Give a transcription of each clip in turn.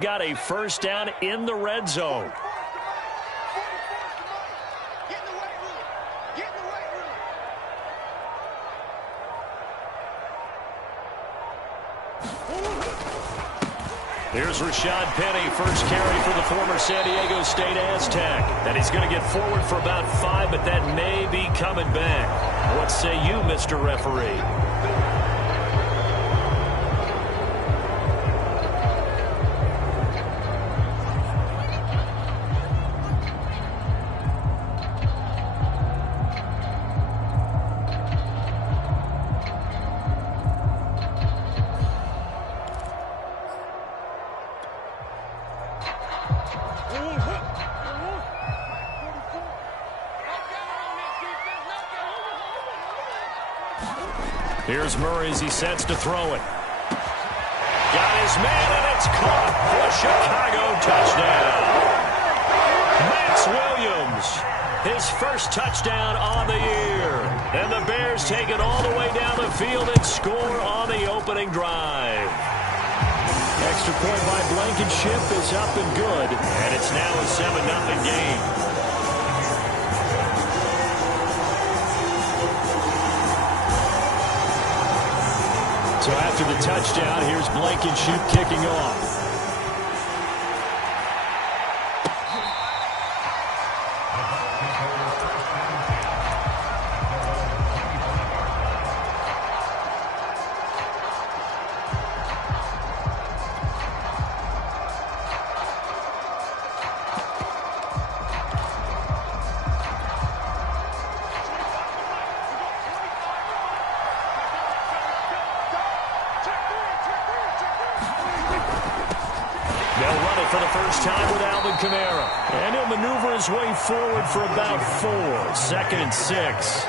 got a first down in the red zone. Here's Rashad Penny, first carry for the former San Diego State Aztec. And he's going to get forward for about 5, but that may be coming back. What say you, Mr. Referee? Here's Murray as he sets to throw it. Got his man, and it's caught for a Chicago touchdown. Max Williams, his first touchdown on the year. And the Bears take it all the way down the field and score on the opening drive. Extra point by Blankenship is up and good, and it's now a 7-0 game. So after the touchdown, here's Blankenship kicking off. For the first time with Alvin Kamara. And he'll maneuver his way forward for about 4. 2nd and 6.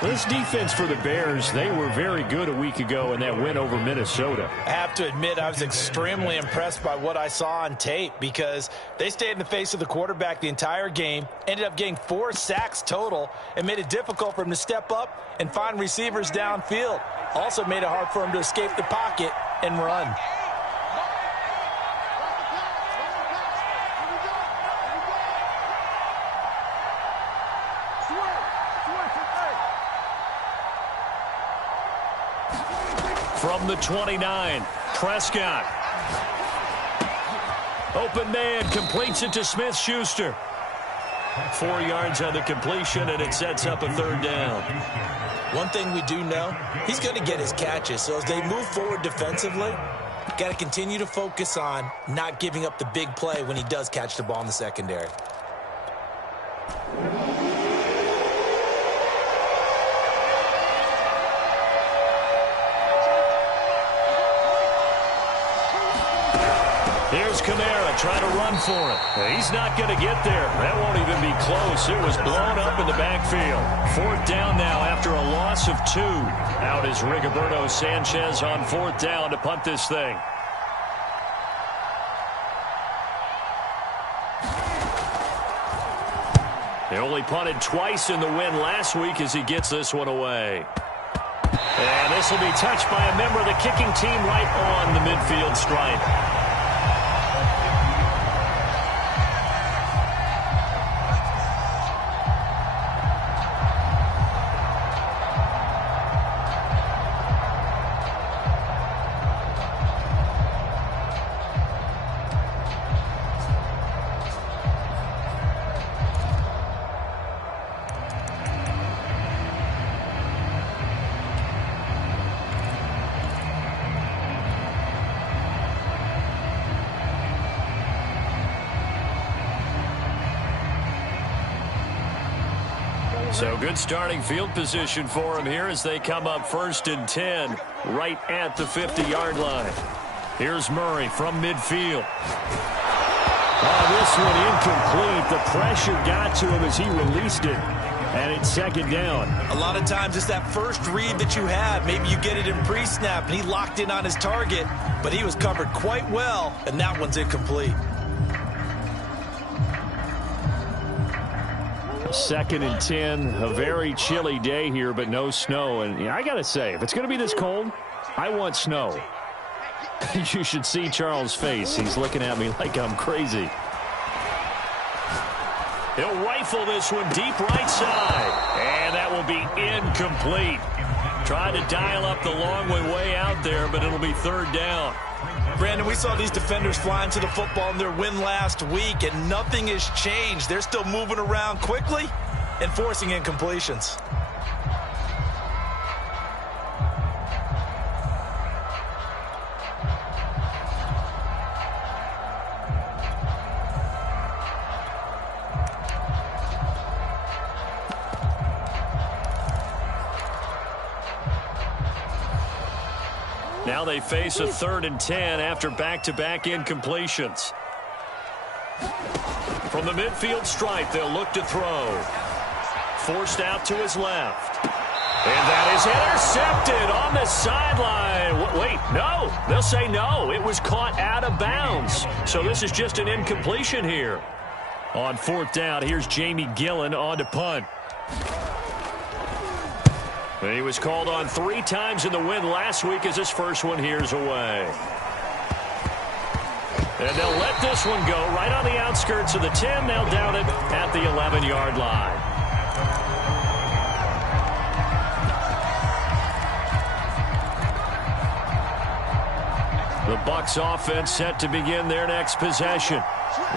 This defense for the Bears, they were very good a week ago in that win over Minnesota. I have to admit, I was extremely impressed by what I saw on tape because they stayed in the face of the quarterback the entire game, ended up getting 4 sacks total, and made it difficult for him to step up and find receivers downfield. Also made it hard for him to escape the pocket and run. From the 29, Prescott. Open man, completes it to Smith-Schuster. 4 yards on the completion, and it sets up a 3rd down. One thing we do know, he's going to get his catches. So as they move forward defensively, got to continue to focus on not giving up the big play when he does catch the ball in the secondary. Here's Kamara trying to run for it. He's not going to get there. That won't even be close. It was blown up in the backfield. 4th down now after a loss of 2. Out is Rigoberto Sanchez on 4th down to punt this thing. He only punted twice in the win last week as he gets this one away. And this will be touched by a member of the kicking team right on the midfield stripe. So good starting field position for him here as they come up 1st and 10 right at the 50-yard line. Here's Murray from midfield. This one incomplete. The pressure got to him as he released it. And it's 2nd down. A lot of times it's that first read that you have. Maybe you get it in pre-snap and he locked in on his target, but he was covered quite well, and that one's incomplete. 2nd and 10, a very chilly day here, but no snow. And I got to say, if it's going to be this cold, I want snow. You should see Charles' face. He's looking at me like I'm crazy. He'll rifle this one deep right side. And that will be incomplete. Trying to dial up the long way out there, but it'll be third down. Brandon, we saw these defenders flying to the football in their win last week, and nothing has changed. They're still moving around quickly and forcing incompletions. Now they face a 3rd and 10 after back-to-back incompletions. From the midfield stripe, they'll look to throw. Forced out to his left. And that is intercepted on the sideline. Wait, no. They'll say no. It was caught out of bounds. So this is just an incompletion here. On 4th down, here's Jamie Gillen on to punt. And he was called on 3 times in the win last week as his first one here's away. And they'll let this one go right on the outskirts of the 10. They'll down it at the 11-yard line. The Bucs offense set to begin their next possession.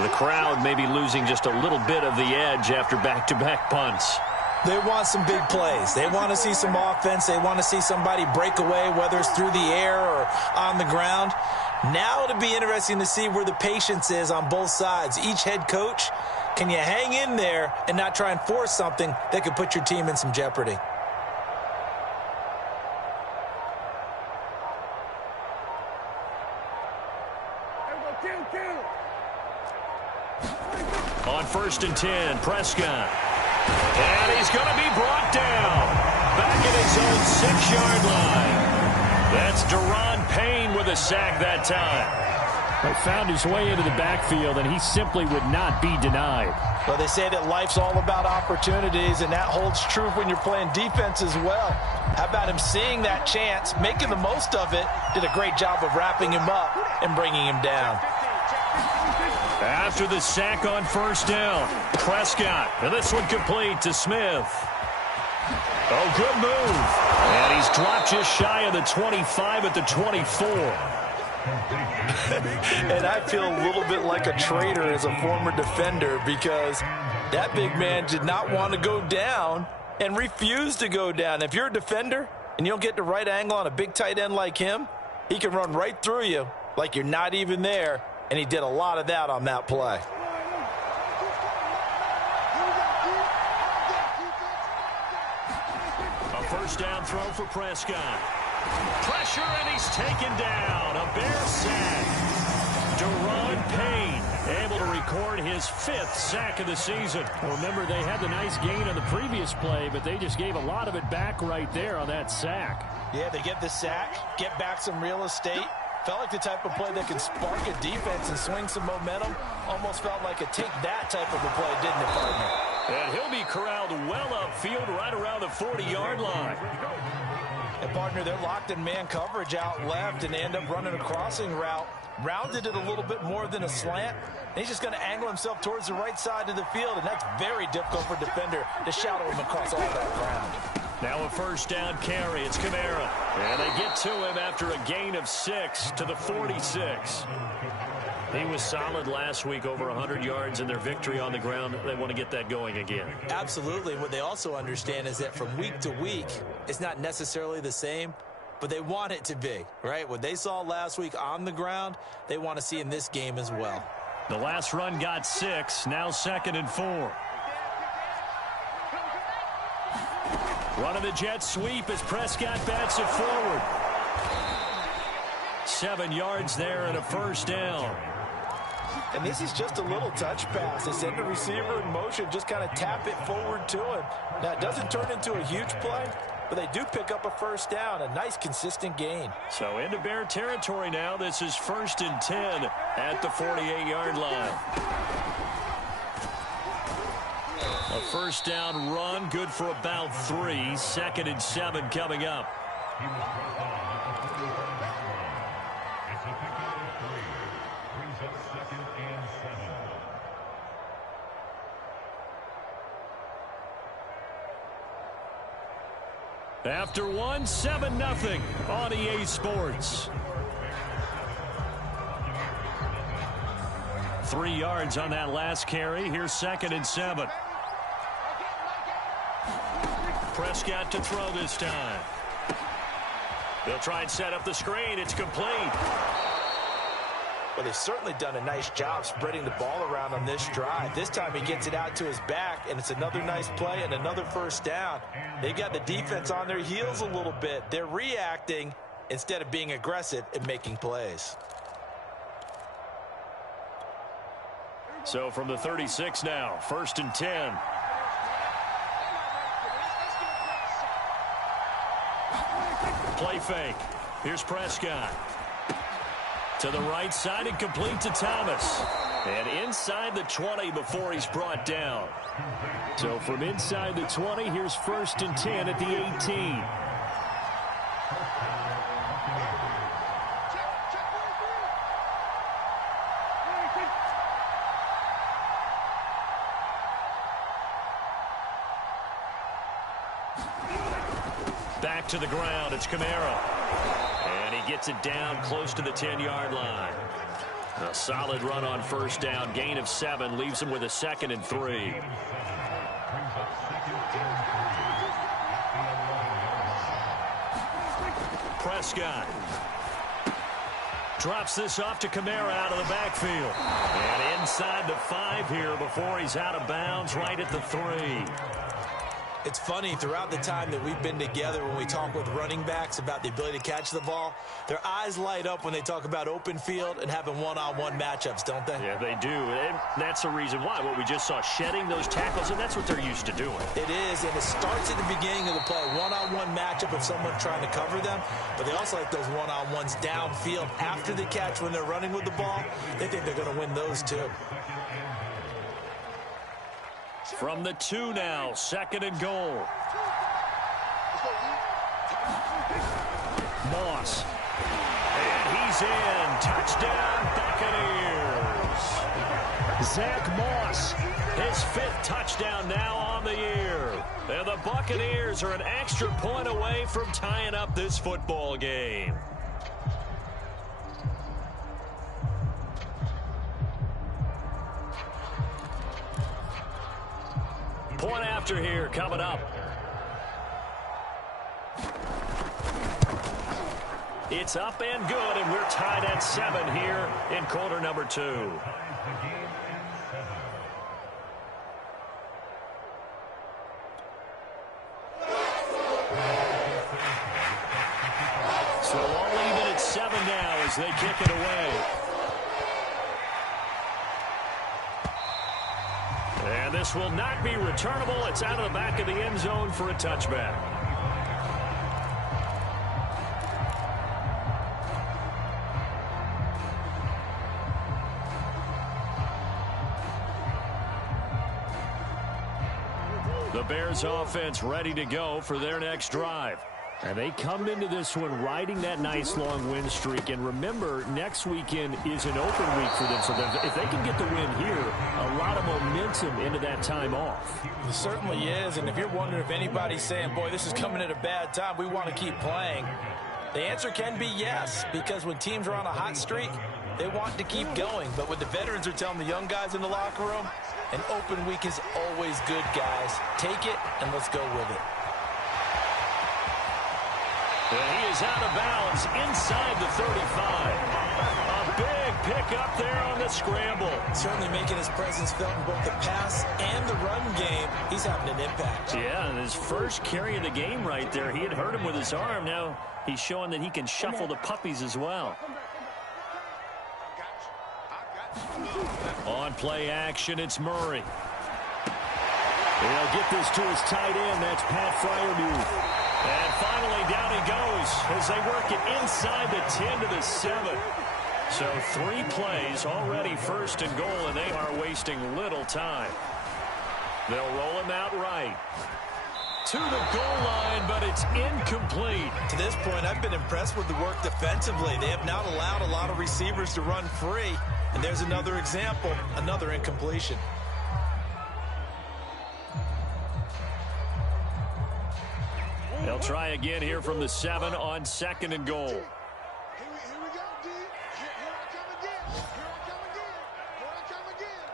The crowd may be losing just a little bit of the edge after back-to-back punts. They want some big plays. They want to see some offense. They want to see somebody break away, whether it's through the air or on the ground. Now it'll be interesting to see where the patience is on both sides. Each head coach, can you hang in there and not try and force something that could put your team in some jeopardy? On 1st and 10, Prescott. And he's going to be brought down. Back at his own 6-yard line. That's Deron Payne with a sack that time. He found his way into the backfield, and he simply would not be denied. Well, they say that life's all about opportunities, and that holds true when you're playing defense as well. How about him seeing that chance, making the most of it, did a great job of wrapping him up and bringing him down. After the sack on 1st down, Prescott. And this one complete to Smith. Oh, good move. And he's dropped just shy of the 25 at the 24. And I feel a little bit like a traitor as a former defender because that big man did not want to go down and refused to go down. If you're a defender and you don't get the right angle on a big tight end like him, he can run right through you like you're not even there. And he did a lot of that on that play. A 1st down throw for Prescott. Pressure, and he's taken down. A Bear sack. Deron Payne able to record his 5th sack of the season. Well, remember, they had the nice gain on the previous play, but they just gave a lot of it back right there on that sack. Yeah, they get the sack, get back some real estate. Felt like the type of play that could spark a defense and swing some momentum. Almost felt like a take that type of a play, didn't it, partner? And he'll be corralled well upfield right around the 40-yard line. And, partner, they're locked in man coverage out left, and they end up running a crossing route. Rounded it a little bit more than a slant. And he's just going to angle himself towards the right side of the field, and that's very difficult for a defender to shadow him across all that ground. Now a 1st down carry. It's Kamara. And they get to him after a gain of 6 to the 46. He was solid last week, over 100 yards in their victory on the ground. They want to get that going again. Absolutely. What they also understand is that from week to week, it's not necessarily the same, but they want it to be, right? What they saw last week on the ground, they want to see in this game as well. The last run got 6. Now 2nd and 4. Running the jet sweep as Prescott bats it forward. 7 yards there and a 1st down. And this is just a little touch pass. They send the receiver in motion, just kind of tap it forward to him. Now, it doesn't turn into a huge play, but they do pick up a 1st down, a nice, consistent gain. So into Bear territory now. This is 1st and 10 at the 48-yard line. A 1st down run, good for about 3. 2nd and 7 coming up. After one, 7-0 on EA Sports. 3 yards on that last carry. Here's 2nd and 7. Prescott to throw this time. They'll try and set up the screen. It's complete. Well, they've certainly done a nice job spreading the ball around on this drive. This time he gets it out to his back, and it's another nice play and another first down. They've got the defense on their heels a little bit. They're reacting instead of being aggressive and making plays. So from the 36 now, 1st and 10. Play fake. Here's Prescott. To the right side and complete to Thomas. And inside the 20 before he's brought down. So from inside the 20, here's 1st and 10 at the 18. Back to the ground. It's Kamara. And he gets it down close to the 10-yard line. A solid run on 1st down. Gain of 7 leaves him with a 2nd and 3. Prescott drops this off to Kamara out of the backfield. And inside the 5 here before he's out of bounds right at the 3. It's funny, throughout the time that we've been together, when we talk with running backs about the ability to catch the ball, their eyes light up when they talk about open field and having one-on-one matchups, don't they? Yeah, they do. And that's the reason why. What we just saw, shedding those tackles, and that's what they're used to doing. It is, and it starts at the beginning of the play. One-on-one matchup of someone trying to cover them, but they also like those one-on-ones downfield after the catch when they're running with the ball. They think they're going to win those too. From the 2 now, 2nd and goal. Moss. And he's in. Touchdown, Buccaneers. Zach Moss, his 5th touchdown now on the year. And the Buccaneers are an extra point away from tying up this football game. Point after here coming up. It's up and good, and we're tied at 7 here in quarter number 2. So all even at 7 now as they kick it away. And this will not be returnable. It's out of the back of the end zone for a touchback. The Bears offense ready to go for their next drive. And they come into this one riding that nice long win streak. And remember, next weekend is an open week for them. So if they can get the win here, a lot of momentum into that time off. It certainly is. And if you're wondering if anybody's saying, boy, this is coming at a bad time, we want to keep playing, the answer can be yes. Because when teams are on a hot streak, they want to keep going. But what the veterans are telling the young guys in the locker room, an open week is always good, guys. Take it and let's go with it. And he is out of bounds inside the 35. A big pick up there on the scramble. Certainly making his presence felt in both the pass and the run game. He's having an impact. Yeah, and his first carry of the game right there, he had hurt him with his arm. Now he's showing that he can shuffle the puppies as well. On play action, it's Murray. He'll get this to his tight end. That's Pat Freiermuth. And finally, down he goes as they work it inside the 10 to the 7. So 3 plays already 1st and goal, and they are wasting little time. They'll roll him out right to the goal line, but it's incomplete. To this point, I've been impressed with the work defensively. They have not allowed a lot of receivers to run free. And there's another example, another incompletion. They'll try again here from the 7 on 2nd and goal. Here we go, D. Here I come again. Here I come again. Here I come again.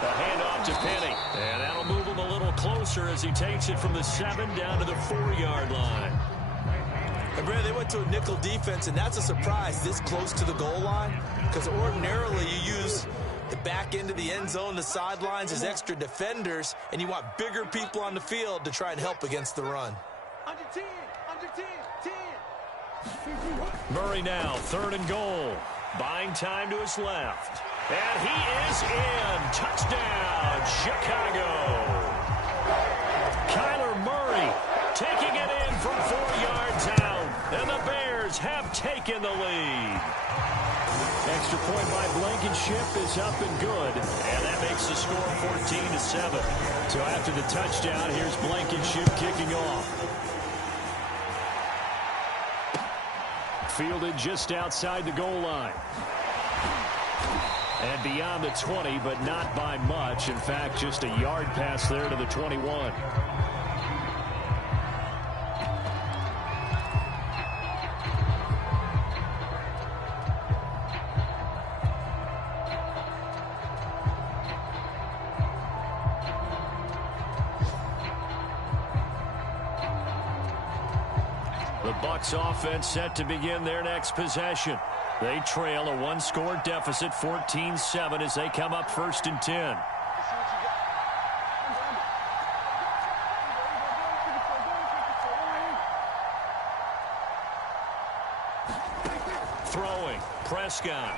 The handoff to Penny. And that'll move him a little closer as he takes it from the 7 down to the 4-yard line. And Brad, they went to a nickel defense, and that's a surprise this close to the goal line, because ordinarily you use the back end of the end zone, the sidelines as extra defenders, and you want bigger people on the field to try and help against the run. Under 10. Under 10. 10. Murray now, 3rd and goal. Buying time to his left. And he is in. Touchdown, Chicago. Kyler Murray taking it in from 4 yards out. And the Bears have taken the lead. Extra point by Blankenship is up and good. And that makes the score 14-7. So after the touchdown, here's Blankenship kicking off. Fielded just outside the goal line. And beyond the 20, but not by much. In fact, just a yard pass there to the 21. The Bucs offense set to begin their next possession. They trail a 1-score deficit, 14-7, as they come up 1st and 10. Throwing, Prescott.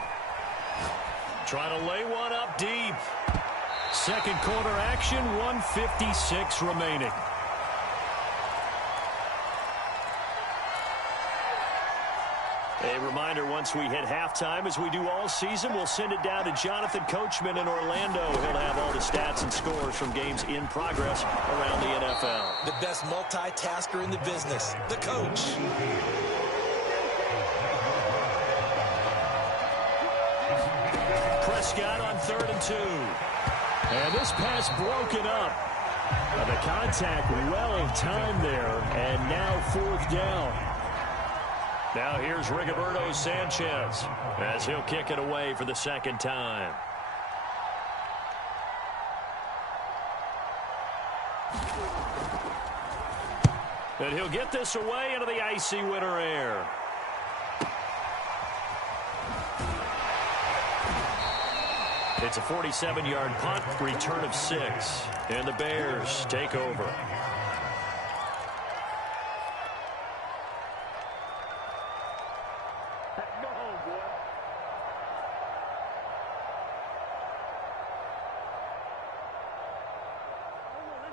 Trying to lay one up deep. Second quarter action, 1:56 remaining. A reminder, once we hit halftime, as we do all season, we'll send it down to Jonathan Coachman in Orlando. He'll have all the stats and scores from games in progress around the NFL. The best multitasker in the business, the coach. Prescott on 3rd and 2. And this pass broken up. The contact well timed there, and now 4th down. Now here's Rigoberto Sanchez as he'll kick it away for the 2nd time. And he'll get this away into the icy winter air. It's a 47-yard punt, return of 6, and the Bears take over.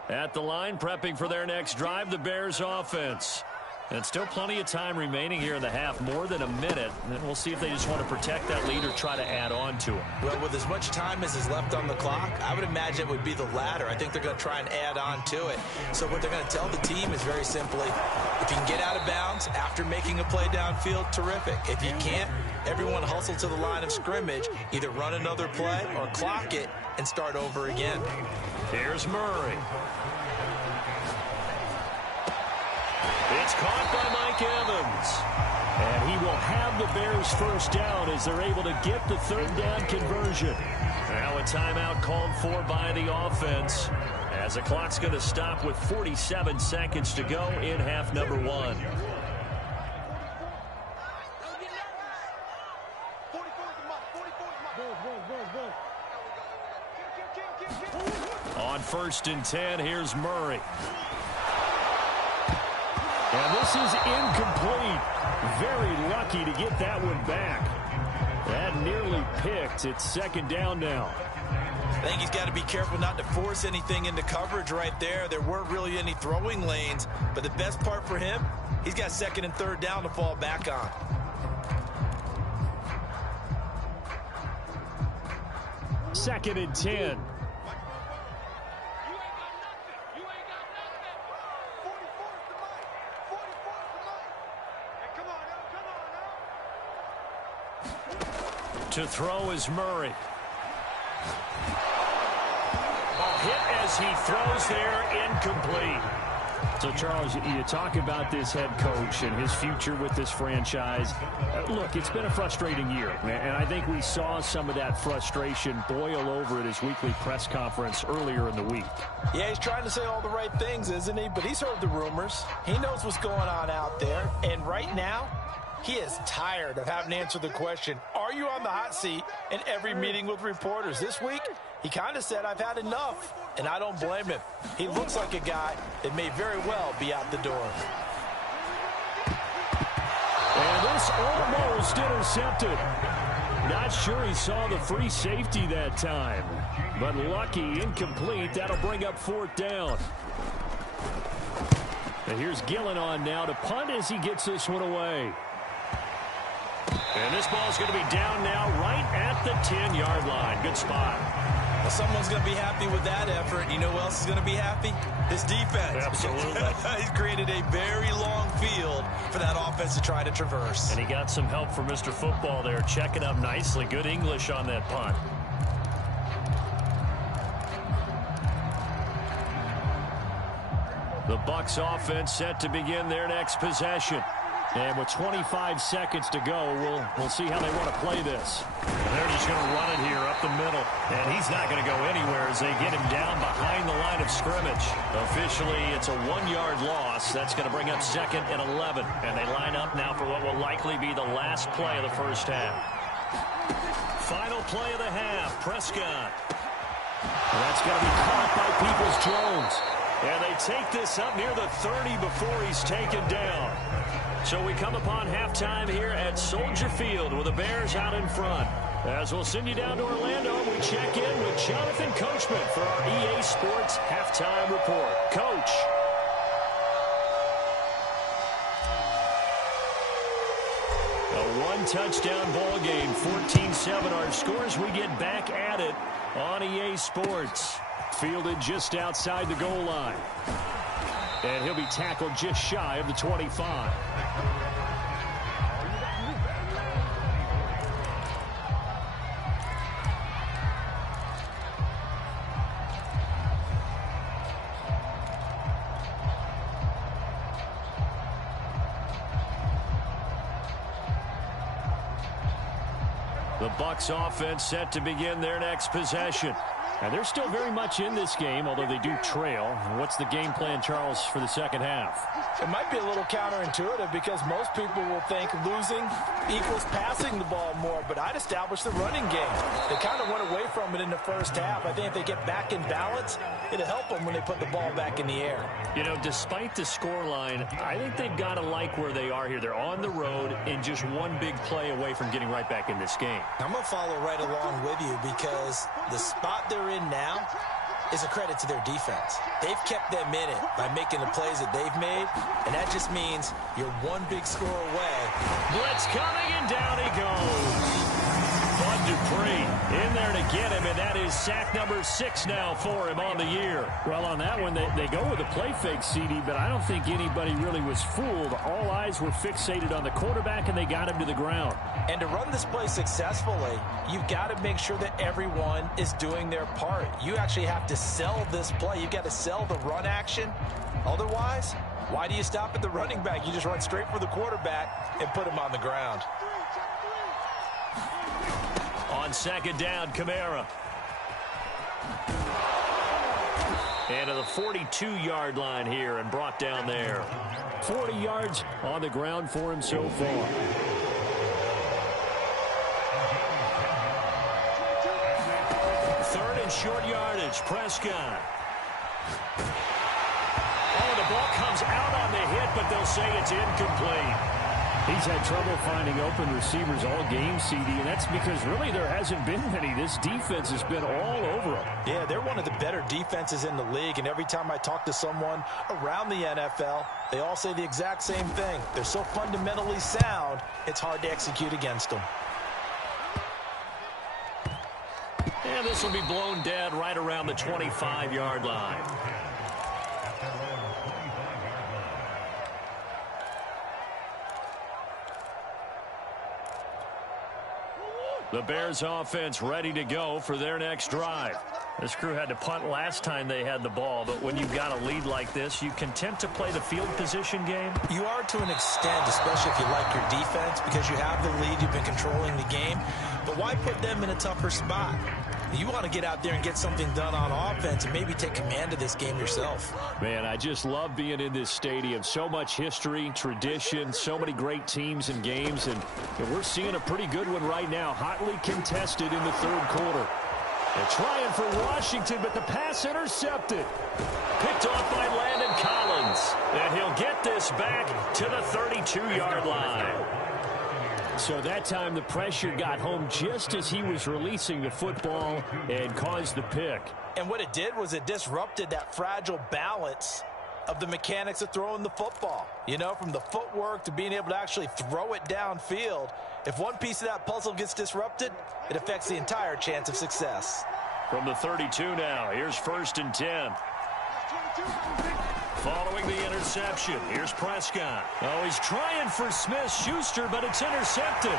At the line, prepping for their next drive, the Bears offense. And still plenty of time remaining here in the half, more than a minute. And we'll see if they just want to protect that lead or try to add on to it. Well, with as much time as is left on the clock, I would imagine it would be the latter. I think they're going to try and add on to it. So what they're going to tell the team is very simply, if you can get out of bounds after making a play downfield, terrific. If you can't, everyone hustle to the line of scrimmage, either run another play or clock it and start over again. Here's Murray. It's caught by Mike Evans. And he will have the Bears 1st down as they're able to get the 3rd down conversion. Now a timeout called for by the offense, as the clock's going to stop with 47 seconds to go in half number 1. On 1st and 10, here's Murray. And this is incomplete. Very lucky to get that one back. That nearly picked. It's 2nd down now. I think he's got to be careful not to force anything into coverage right there. There weren't really any throwing lanes, but the best part for him, he's got 2nd and 3rd down to fall back on. Second and 10. To throw is Murray. Hit as he throws there, incomplete. So, Charles, you talk about this head coach and his future with this franchise. Look, it's been a frustrating year, and I think we saw some of that frustration boil over at his weekly press conference earlier in the week. Yeah, he's trying to say all the right things, isn't he? But he's heard the rumors. He knows what's going on out there. And right now, he is tired of having to answer the question, are you on the hot seat, in every meeting with reporters. This week, he kind of said, I've had enough, and I don't blame him. He looks like a guy that may very well be out the door. And this almost intercepted. Not sure he saw the free safety that time, but lucky, incomplete. That'll bring up 4th down. And here's Gillen on now to punt as he gets this one away. And this ball's going to be down now right at the 10-yard line. Good spot. Well, someone's going to be happy with that effort. You know who else is going to be happy? His defense. Absolutely. He's created a very long field for that offense to try to traverse. And he got some help from Mr. Football there, checking up nicely. Good English on that punt. The Bucs offense set to begin their next possession. And with 25 seconds to go, we'll see how they want to play this. And they're just going to run it here up the middle. And he's not going to go anywhere as they get him down behind the line of scrimmage. Officially, it's a 1-yard loss. That's going to bring up 2nd and 11. And they line up now for what will likely be the last play of the first half. Final play of the half, Prescott. That's going to be caught by Peoples-Jones. And they take this up near the 30 before he's taken down. So we come upon halftime here at Soldier Field with the Bears out in front. As we'll send you down to Orlando, we check in with Jonathan Coachman for our EA Sports Halftime Report. Coach. A one-touchdown ball game, 14-7 our scores. We get back at it on EA Sports. Fielded just outside the goal line. And he'll be tackled just shy of the 25. The Bucs offense set to begin their next possession. And they're still very much in this game, although they do trail. What's the game plan, Charles, for the second half? It might be a little counterintuitive because most people will think losing equals passing the ball more, but I'd establish the running game. They kind of went away from it in the first half. I think if they get back in balance, it'll help them when they put the ball back in the air. You know, despite the scoreline, I think they've got to like where they are here. They're on the road and just one big play away from getting right back in this game. I'm going to follow right along with you because the spot they're in now is a credit to their defense. They've kept them in it by making the plays that they've made, and that just means you're one big score away. Blitz coming, and down he goes. Bud Dupree in there to get him, and that is sack number 6 now for him on the year. Well, on that one, they go with a play fake, CD, but I don't think anybody really was fooled. All eyes were fixated on the quarterback, and they got him to the ground. And to run this play successfully, you've got to make sure that everyone is doing their part. You actually have to sell this play. You've got to sell the run action. Otherwise, why do you stop at the running back? You just run straight for the quarterback and put him on the ground. On second down, Kamara. And to the 42-yard line here and brought down there. 40 yards on the ground for him so far. Third and short yardage, Prescott. Oh, the ball comes out on the hit, but they'll say it's incomplete. He's had trouble finding open receivers all game, CD, and that's because really there hasn't been many. This defense has been all over him. Yeah, they're one of the better defenses in the league, and every time I talk to someone around the NFL, they all say the exact same thing. They're so fundamentally sound, it's hard to execute against them. And this will be blown dead right around the 25-yard line. The Bears offense ready to go for their next drive. This crew had to punt last time they had the ball, but when you've got a lead like this, you content to play the field position game? You are to an extent, especially if you like your defense, because you have the lead, you've been controlling the game. But why put them in a tougher spot? You want to get out there and get something done on offense and maybe take command of this game yourself. Man, I just love being in this stadium. So much history, tradition, so many great teams and games, and we're seeing a pretty good one right now, hotly contested in the third quarter. They're trying for Washington, but the pass intercepted. Picked off by Landon Collins. And he'll get this back to the 32-yard line. So that time the pressure got home just as he was releasing the football and caused the pick. And what it did was it disrupted that fragile balance of the mechanics of throwing the football. You know, from the footwork to being able to actually throw it downfield. If one piece of that puzzle gets disrupted, it affects the entire chance of success. From the 32 now, here's 1st and 10. Following the interception, here's Prescott. Oh, he's trying for Smith-Schuster, but it's intercepted.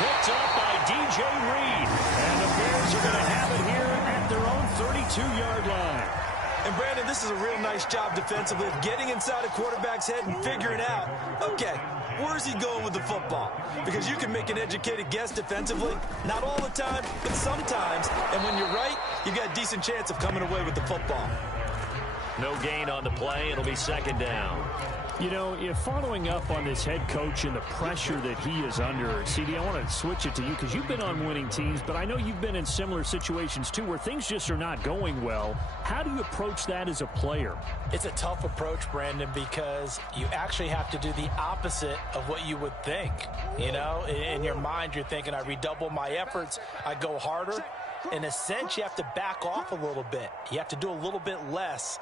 Picked up by DJ Reed. And the Bears are going to have it here at their own 32-yard line. And, Brandon, this is a real nice job defensively of getting inside a quarterback's head and figuring out, okay, where's he going with the football? Because you can make an educated guess defensively. Not all the time, but sometimes. And when you're right, you've got a decent chance of coming away with the football. No gain on the play. It'll be 2nd down. You know, if following up on this head coach and the pressure that he is under, CD, I want to switch it to you because you've been on winning teams, but I know you've been in similar situations too where things just are not going well. How do you approach that as a player? It's a tough approach, Brandon, because you actually have to do the opposite of what you would think. You know, in your mind, you're thinking, I redouble my efforts, I go harder. In a sense, you have to back off a little bit. You have to do a little bit less.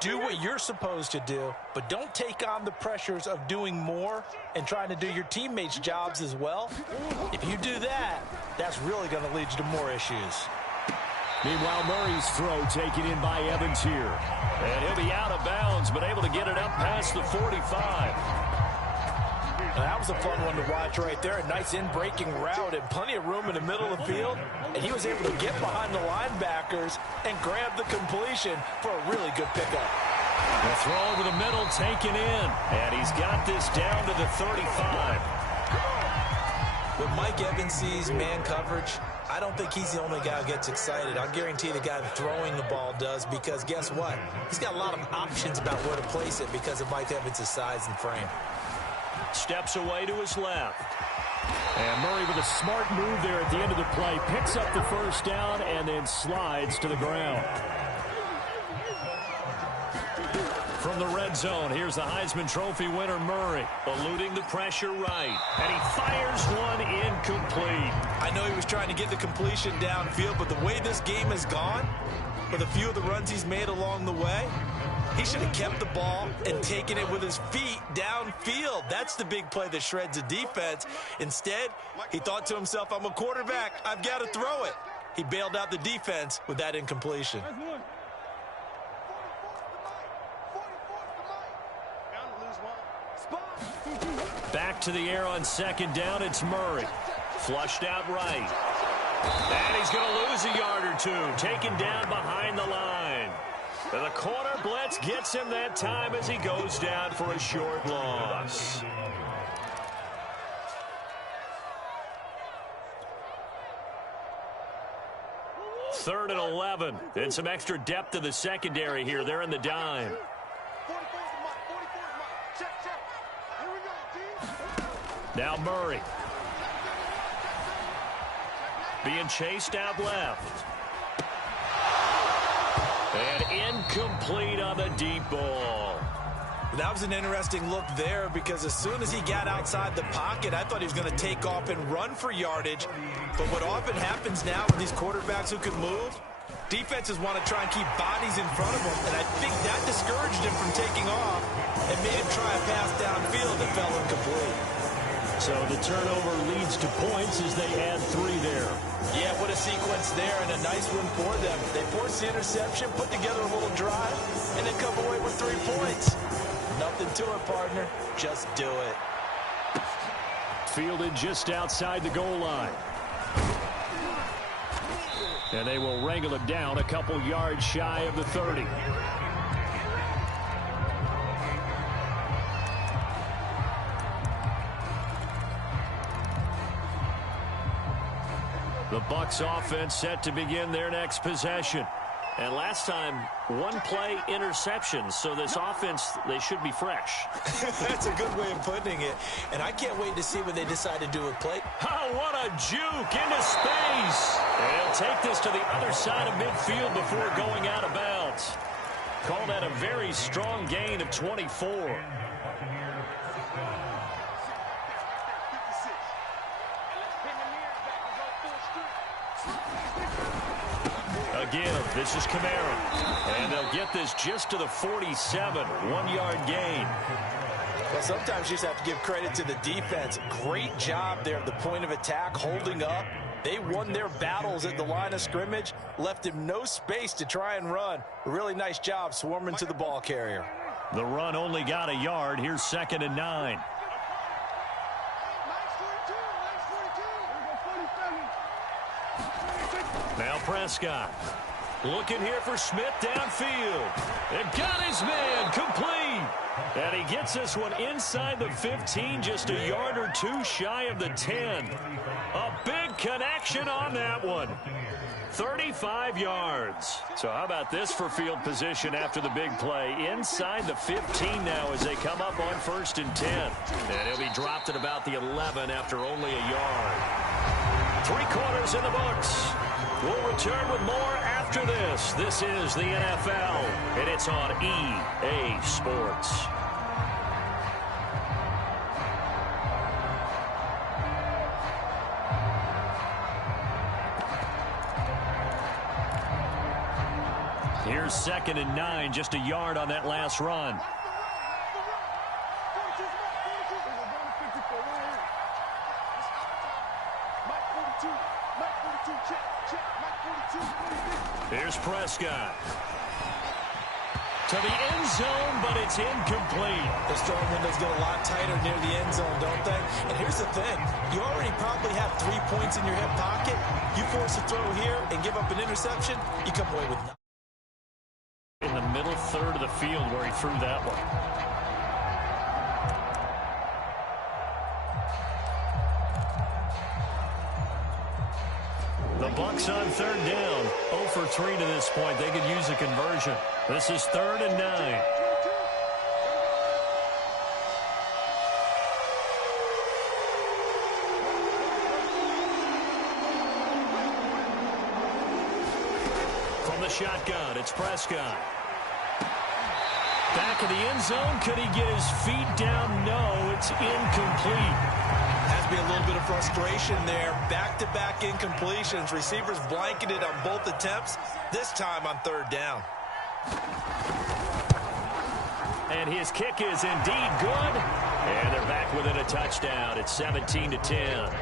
Do what you're supposed to do, but don't take on the pressures of doing more and trying to do your teammates' jobs as well. If you do that, that's really going to lead you to more issues. Meanwhile, Murray's throw taken in by Evans here. And he'll be out of bounds, but able to get it up past the 45. That was a fun one to watch right there. A nice in-breaking route and plenty of room in the middle of the field. And he was able to get behind the linebackers and grab the completion for a really good pickup. The throw over the middle taken in. And he's got this down to the 35. When Mike Evans sees man coverage, I don't think he's the only guy who gets excited. I'll guarantee the guy throwing the ball does, because guess what? He's got a lot of options about where to place it because of Mike Evans' size and frame. Steps away to his left. And Murray with a smart move there at the end of the play. Picks up the 1st down and then slides to the ground. From the red zone, here's the Heisman Trophy winner, Murray, eluding the pressure right. And he fires one incomplete. I know he was trying to get the completion downfield, but the way this game has gone, with a few of the runs he's made along the way, he should have kept the ball and taken it with his feet downfield. That's the big play that shreds the defense. Instead, he thought to himself, I'm a quarterback, I've got to throw it. He bailed out the defense with that incompletion. Back to the air on 2nd down, it's Murray. Flushed out right. And he's going to lose a yard or two, taken down behind the line. The corner blitz gets him that time as he goes down for a short loss. Third and 11. And some extra depth to the secondary here. They're in the dime. Now Murray. Being chased out left. And incomplete on the deep ball. That was an interesting look there, because as soon as he got outside the pocket, I thought he was going to take off and run for yardage. But what often happens now with these quarterbacks who can move, defenses want to try and keep bodies in front of them. And I think that discouraged him from taking off and made him try a pass downfield that fell incomplete. So the turnover leads to points as they add 3 there. Yeah, what a sequence there, and a nice one for them. They forced the interception, put together a little drive, and then come away with 3 points. Nothing to it, partner. Just do it. Fielded just outside the goal line. And they will wrangle him down a couple yards shy of the 30. The Bucs offense set to begin their next possession. And last time, one play interception. So this offense, they should be fresh. That's a good way of putting it. And I can't wait to see what they decide to do with play. Oh, what a juke into space. And he'll take this to the other side of midfield before going out of bounds. Call that a very strong gain of 24. Again, this is Kamara. And they'll get this just to the 47, 1-yard gain. Well, sometimes you just have to give credit to the defense. Great job there at the point of attack, holding up. They won their battles at the line of scrimmage, left him no space to try and run. A really nice job swarming to the ball carrier. The run only got a yard. Here's 2nd and 9. Now Prescott. Looking here for Smith downfield. And got his man complete. And he gets this one inside the 15, just a yard or two shy of the 10. A big connection on that one. 35 yards. So how about this for field position after the big play? Inside the 15 now as they come up on 1st and 10. And he'll be dropped at about the 11 after only a yard. 3 quarters in the books. We'll return with more after this. This is the NFL, and it's on EA Sports. Here's 2nd and 9, just a yard on that last run. Here's Prescott. To the end zone, but it's incomplete. The throwing windows get a lot tighter near the end zone, don't they? And here's the thing. You already probably have 3 points in your hip pocket. You force a throw here and give up an interception, you come away with nothing. In the middle third of the field where he threw that one. The Bucs on 3rd down. 0 for 3 to this point. They could use a conversion. This is 3rd and 9. From the shotgun, it's Prescott. Back in the end zone. Could he get his feet down? No, it's incomplete. Has to be a little bit of frustration there. Back-to-back incompletions. Receivers blanketed on both attempts, this time on 3rd down. And his kick is indeed good. And they're back within a touchdown. It's 17-10.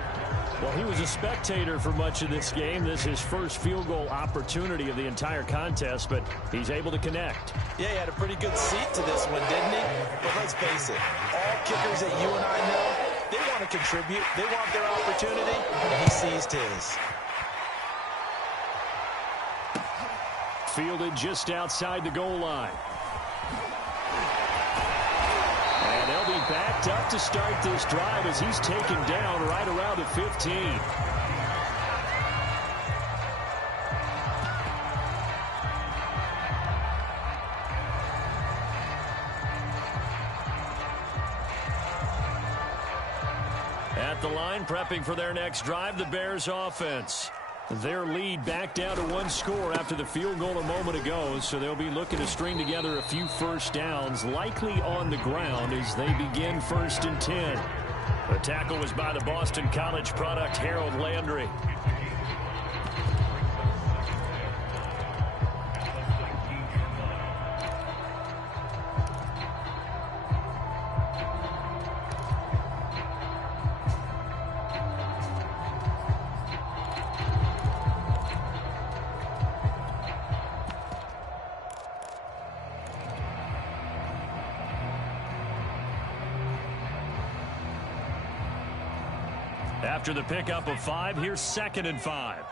Well, he was a spectator for much of this game. This is his first field goal opportunity of the entire contest, but he's able to connect. Yeah, he had a pretty good seat to this one, didn't he? But let's face it, all kickers that you and I know, they want to contribute. They want their opportunity, and he seized his. Fielded just outside the goal line. And they'll be backed up to start this drive as he's taken down right around the 15. At the line, prepping for their next drive, the Bears offense. Their lead back down to 1 score after the field goal a moment ago, so they'll be looking to string together a few first downs, likely on the ground as they begin 1st and 10. The tackle was by the Boston College product, Harold Landry. After the pickup of 5, here's 2nd and 5.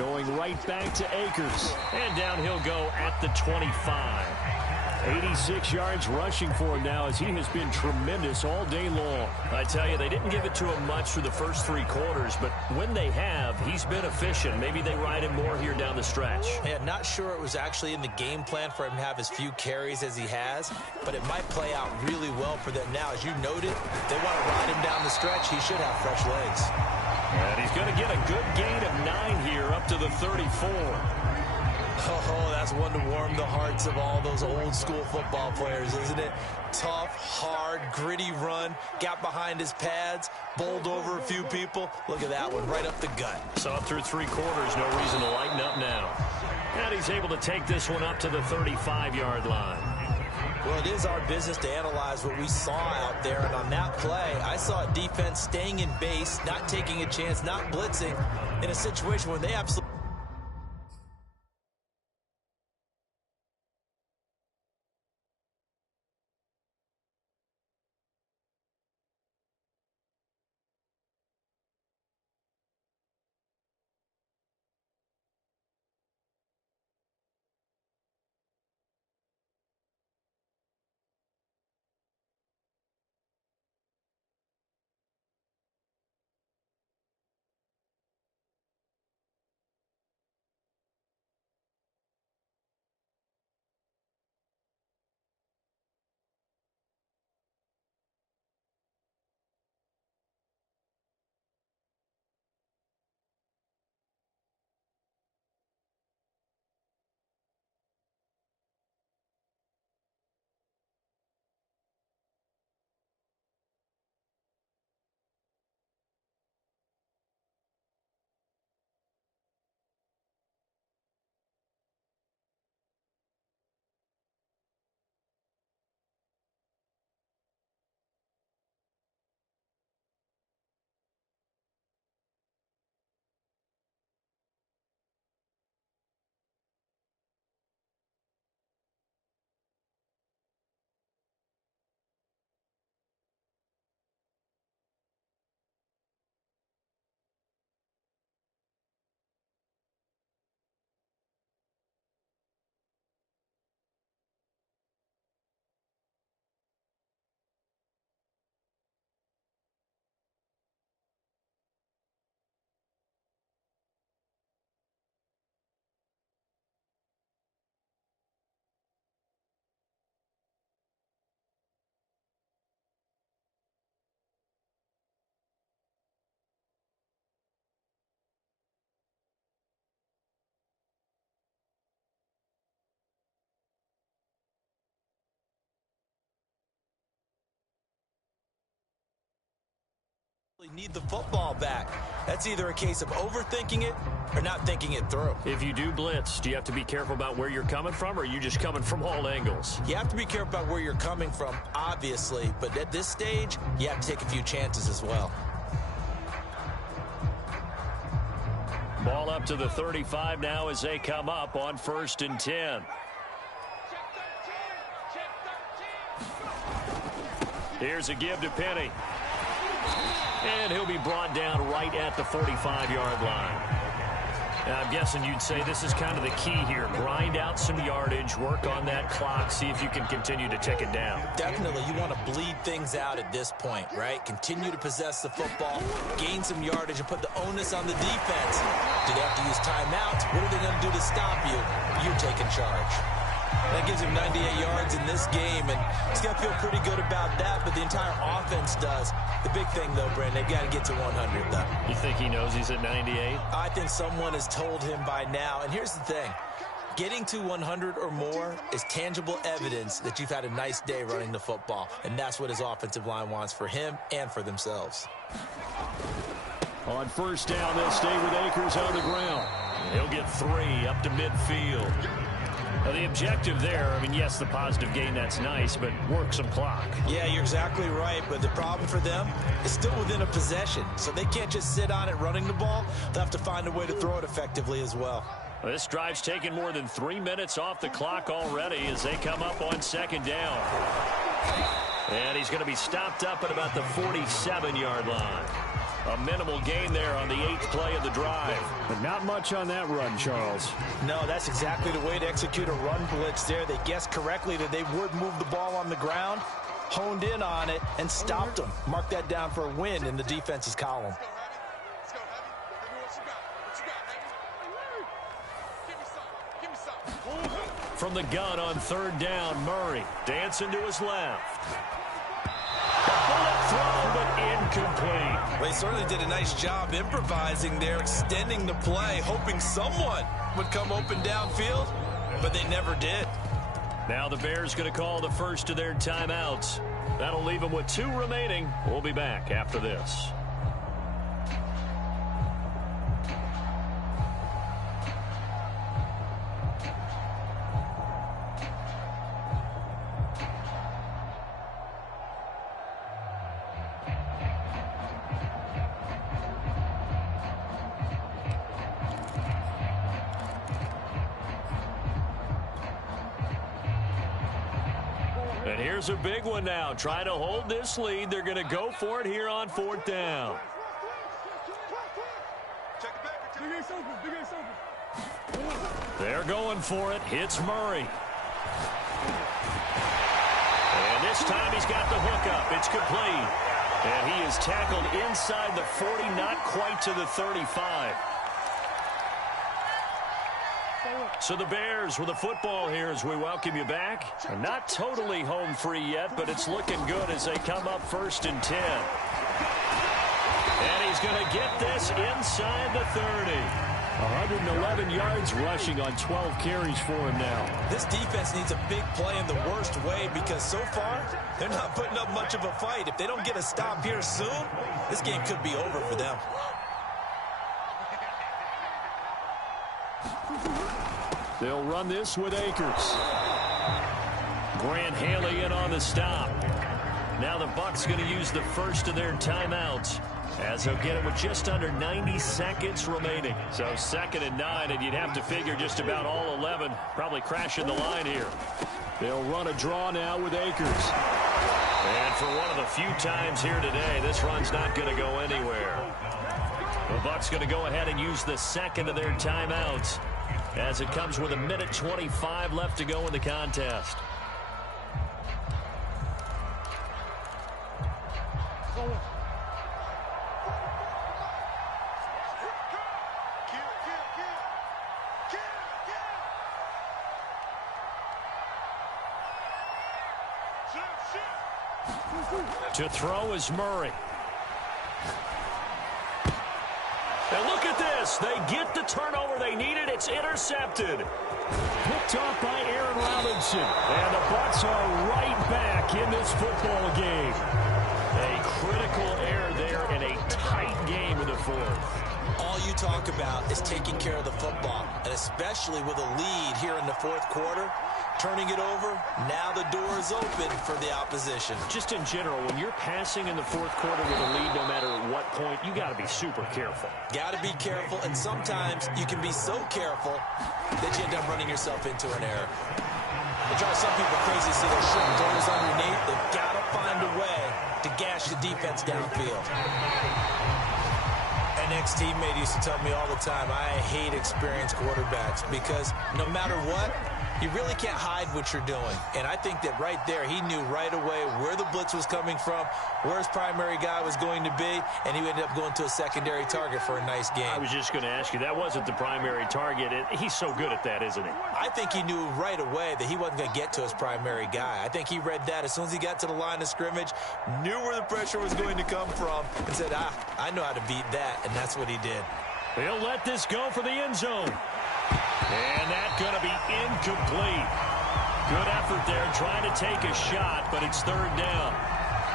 Going right back to Akers. And down he'll go at the 25. 86 yards rushing for him now as he has been tremendous all day long. I tell you, they didn't give it to him much for the first 3 quarters, but when they have, he's been efficient. Maybe they ride him more here down the stretch. Yeah, not sure it was actually in the game plan for him to have as few carries as he has, but it might play out really well for them now. As you noted, if they want to ride him down the stretch, he should have fresh legs. And he's going to get a good gain of 9 here up to the 34. Oh, that's one to warm the hearts of all those old school football players, isn't it? Tough, hard, gritty run, got behind his pads, bowled over a few people. Look at that one, right up the gut. So up through 3 quarters, no reason to lighten up now. And he's able to take this one up to the 35-yard line. Well, it is our business to analyze what we saw out there, and on that play, I saw a defense staying in base, not taking a chance, not blitzing, in a situation where they absolutely need the football back. That's either a case of overthinking it or not thinking it through. If you do blitz, do you have to be careful about where you're coming from, or are you just coming from all angles? You have to be careful about where you're coming from, obviously, but at this stage, you have to take a few chances as well. Ball up to the 35 now as they come up on 1st and 10. Here's a give to Penny. And he'll be brought down right at the 45-yard line. Now, I'm guessing you'd say this is kind of the key here. Grind out some yardage, work on that clock, see if you can continue to tick it down. Definitely. You want to bleed things out at this point, right? Continue to possess the football, gain some yardage, and put the onus on the defense. Do they have to use timeouts? What are they going to do to stop you? You're taking charge. That gives him 98 yards in this game, and he's going to feel pretty good about that, but the entire offense does. The big thing, though, Brandon, they've got to get to 100, though. You think he knows he's at 98? I think someone has told him by now, and here's the thing. Getting to 100 or more is tangible evidence that you've had a nice day running the football, and that's what his offensive line wants for him and for themselves. On 1st down, they'll stay with Akers on the ground. He'll get 3 up to midfield. Now, the objective there, I mean, yes, the positive gain, that's nice, but work some clock. Yeah, you're exactly right, but the problem for them is still within a possession, so they can't just sit on it running the ball. They'll have to find a way to throw it effectively as well. Well, this drive's taken more than 3 minutes off the clock already as they come up on 2nd down. And he's going to be stopped up at about the 47-yard line. A minimal gain there on the 8th play of the drive. But not much on that run, Charles. No, that's exactly the way to execute a run blitz there. They guessed correctly that they would move the ball on the ground, honed in on it, and stopped them. Mark that down for a win in the defense's column. From the gun on 3rd down, Murray dancing to his left. Bullet throw, but incomplete. Well, he certainly did a nice job improvising there, extending the play, hoping someone would come open downfield, but they never did. Now the Bears going to call the first of their timeouts. That'll leave them with 2 remaining. We'll be back after this. And here's a big one now. Trying to hold this lead. They're going to go for it here on 4th down. They're going for it. Hits Murray. And this time he's got the hook up. It's complete. And he is tackled inside the 40, not quite to the 35. So the Bears with the football here as we welcome you back. Not totally home free yet, but it's looking good as they come up 1st and 10. And he's going to get this inside the 30. 111 yards rushing on 12 carries for him now. This defense needs a big play in the worst way because so far they're not putting up much of a fight. If they don't get a stop here soon, this game could be over for them. They'll run this with Akers. Grant Haley in on the stop. Now the Bucs going to use the first of their timeouts as they'll get it with just under 90 seconds remaining. So 2nd and 9, and you'd have to figure just about all 11 probably crashing the line here. They'll run a draw now with Akers. And for one of the few times here today, this run's not going to go anywhere. The Bucs going to go ahead and use the 2nd of their timeouts as it comes with 1:25 left to go in the contest. To throw is Murray. And look at this. They get the turnover they needed. It's intercepted. Picked off by Aaron Robinson. And the Bucs are right back in this football game. A critical error there in a tight game in the 4th. All you talk about is taking care of the football, and especially with a lead here in the 4th quarter. Turning it over, now the door is open for the opposition. Just in general, when you're passing in the 4th quarter with a lead, no matter what point, you got to be super careful. Got to be careful, and sometimes you can be so careful that you end up running yourself into an error. It drives some people crazy to see their short throws underneath. They've got to find a way to gash the defense downfield. An ex-teammate used to tell me all the time, I hate experienced quarterbacks because no matter what, you really can't hide what you're doing. And I think that right there, he knew right away where the blitz was coming from, where his primary guy was going to be, and he ended up going to a secondary target for a nice game. I was just going to ask you, that wasn't the primary target. He's so good at that, isn't he? I think he knew right away that he wasn't going to get to his primary guy. I think he read that as soon as he got to the line of scrimmage, knew where the pressure was going to come from, and said, I know how to beat that, and that's what he did. He'll let this go for the end zone. And that's going to be incomplete. Good effort there trying to take a shot, but it's 3rd down.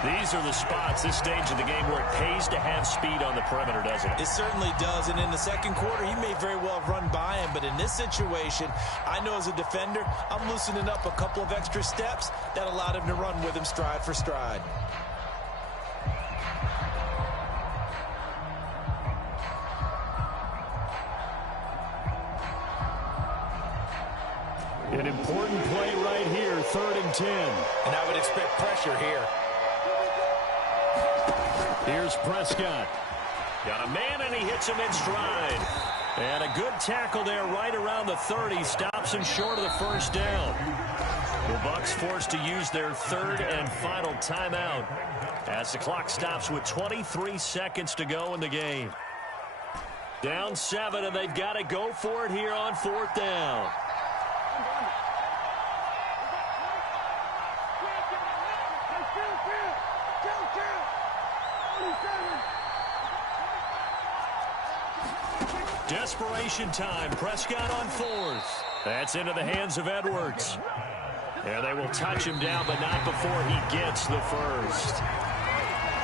These are the spots, this stage of the game, where it pays to have speed on the perimeter, doesn't it? It certainly does, and in the 2nd quarter, he may very well have run by him, but in this situation, I know as a defender, I'm loosening up a couple of extra steps that allowed him to run with him stride for stride. An important play right here, 3rd and 10. And I would expect pressure here. Here's Prescott. Got a man, and he hits him in stride. And a good tackle there right around the 30. Stops him short of the first down. The Bucs forced to use their third and final timeout as the clock stops with 23 seconds to go in the game. Down 7, and they've got to go for it here on 4th down. Desperation time. Prescott on 4th. That's into the hands of Edwards. And they will touch him down, but not before he gets the first.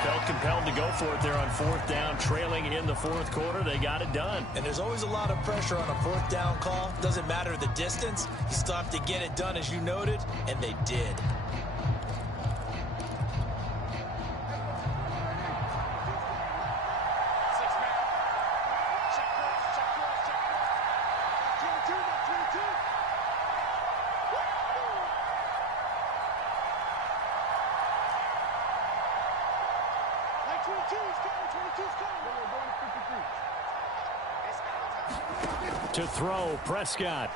Felt compelled to go for it there on 4th down, trailing in the 4th quarter. They got it done. And there's always a lot of pressure on a 4th down call. Doesn't matter the distance. You still have to get it done, as you noted, and they did. To throw, Prescott.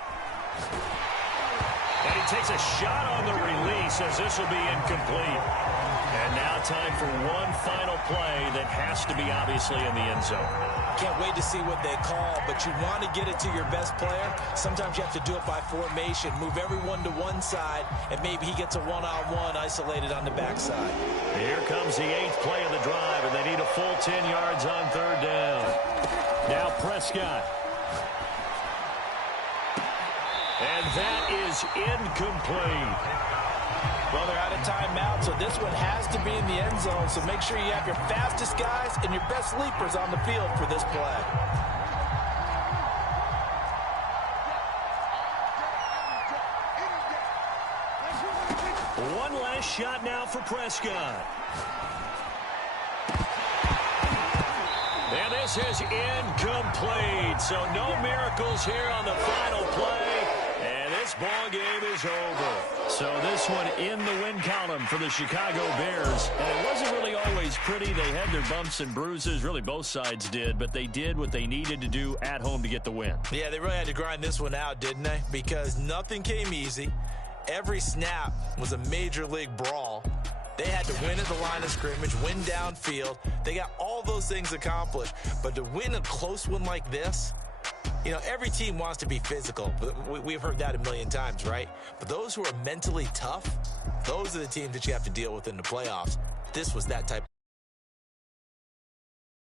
And he takes a shot on the release as this will be incomplete. And now time for one final play that has to be obviously in the end zone. Can't wait to see what they call, but you want to get it to your best player. Sometimes you have to do it by formation. Move everyone to one side, and maybe he gets a one-on-one isolated on the backside. Here comes the 8th play of the drive, and they need a full 10 yards on 3rd down. Now Prescott. And that is incomplete. Well, they're out of timeout, so this one has to be in the end zone. So make sure you have your fastest guys and your best leapers on the field for this play. One last shot now for Prescott. And this is incomplete. So no miracles here on the final play. And this ball game is over. So this one in the win column for the Chicago Bears. And it wasn't really always pretty. They had their bumps and bruises. Really, both sides did. But they did what they needed to do at home to get the win. Yeah, they really had to grind this one out, didn't they? Because nothing came easy. Every snap was a major league brawl. They had to win at the line of scrimmage, win downfield. They got all those things accomplished. But to win a close one like this, you know, every team wants to be physical. We've heard that a million times, right? But those who are mentally tough, those are the teams that you have to deal with in the playoffs. This was that type.